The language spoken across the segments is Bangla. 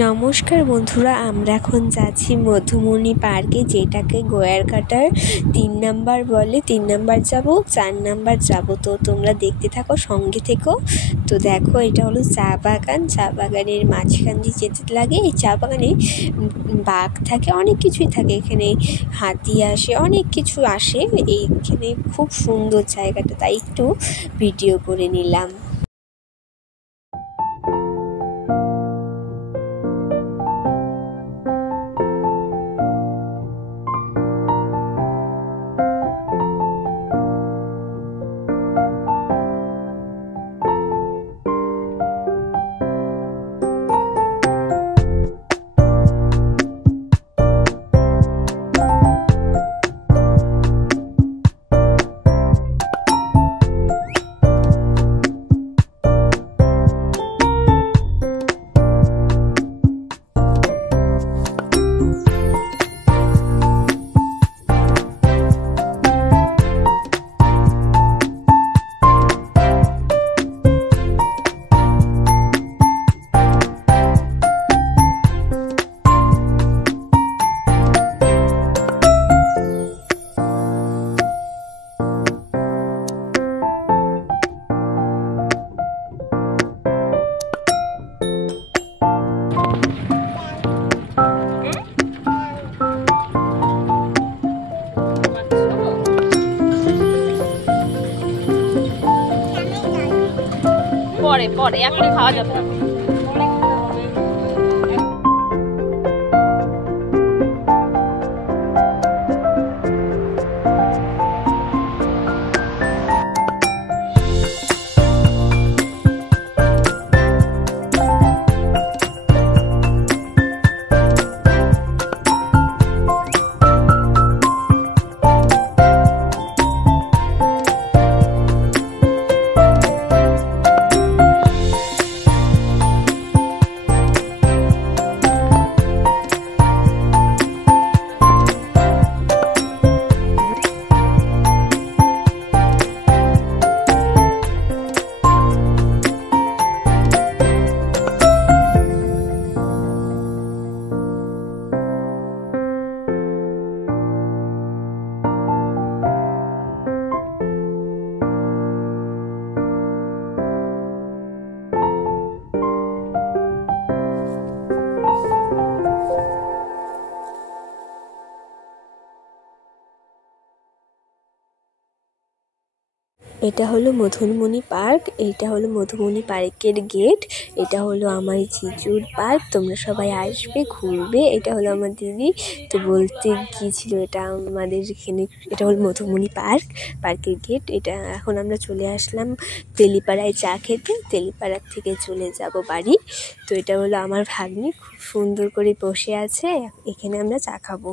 নমস্কার বন্ধুরা, আমরা এখন যাচ্ছি মধুমণি পার্কে, যেটাকে গোয়ারকাটার 3 নাম্বার বলে। 3 নাম্বার যাব, 4 নাম্বার যাব। তো তোমরা দেখতে থাকো, সঙ্গে থেকো। তো দেখো, এটা হলো চা বাগান। চা বাগানের মাঝখান দিয়ে যেতে লাগে। এই চা বাগানে বাঘ থাকে, অনেক কিছুই থাকে। এখানে হাতি আসে, অনেক কিছু আসে। এইখানে খুব সুন্দর জায়গাটা, তাই একটু ভিডিও করে নিলাম। পরে এখন খাওয়া যাবে না। এটা হলো মধুমণি পার্ক। এটা হলো মধুমণি পার্কের গেট। এটা হলো আমার জিজুর পার্ক। তোমরা সবাই আসবে, ঘুরবে। এটা হলো আমার দিদি। তো বলতে গিয়েছিল, এটা আমাদের এখানে, এটা হলো মধুমণি পার্কের গেট। এটা এখন আমরা চলে আসলাম তেলিপাড়ায় চা খেতে। তেলিপাড়ার থেকে চলে যাব বাড়ি। তো এটা হলো আমার ভাগ্নি, খুব সুন্দর করে বসে আছে। এখানে আমরা চা খাবো।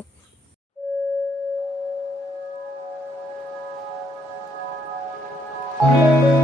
Thank you.